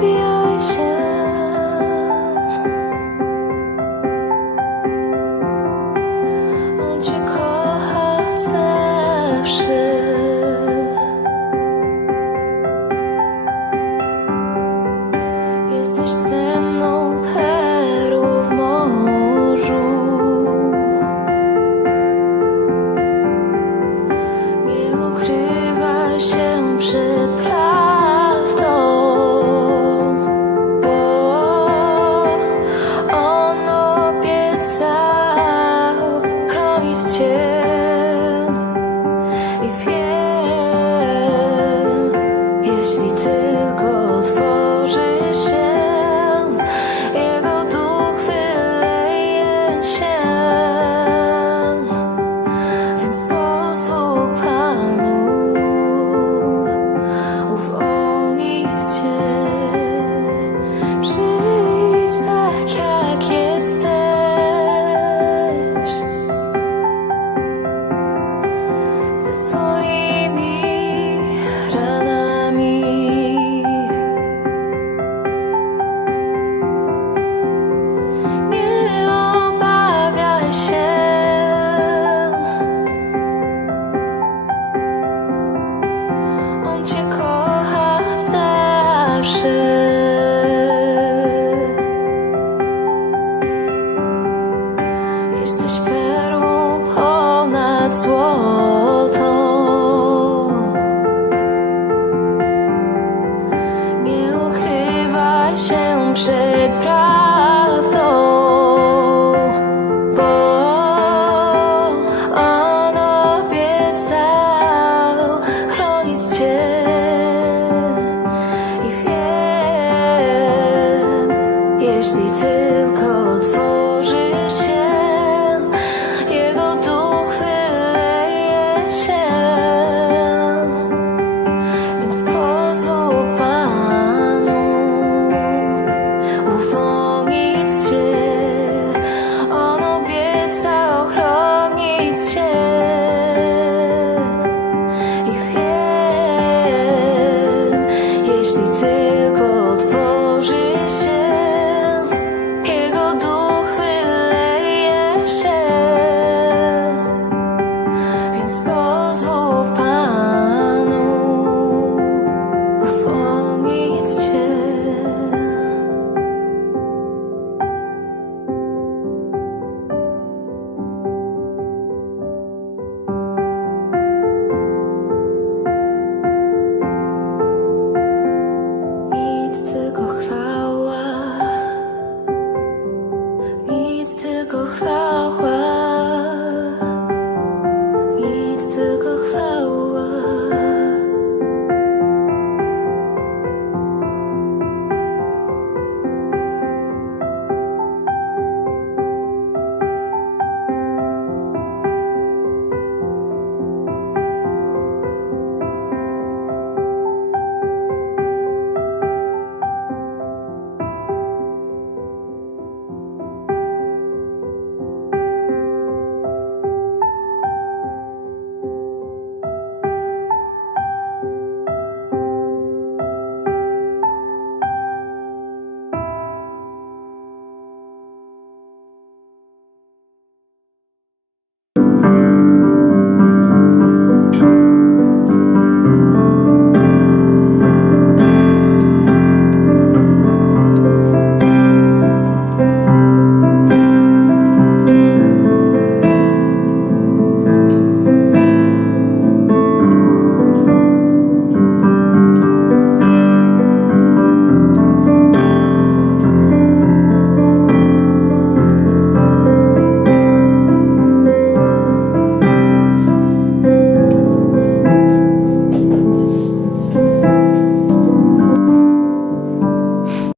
się. On cię kocha, chce wszystko. Przed prawdą, to go far.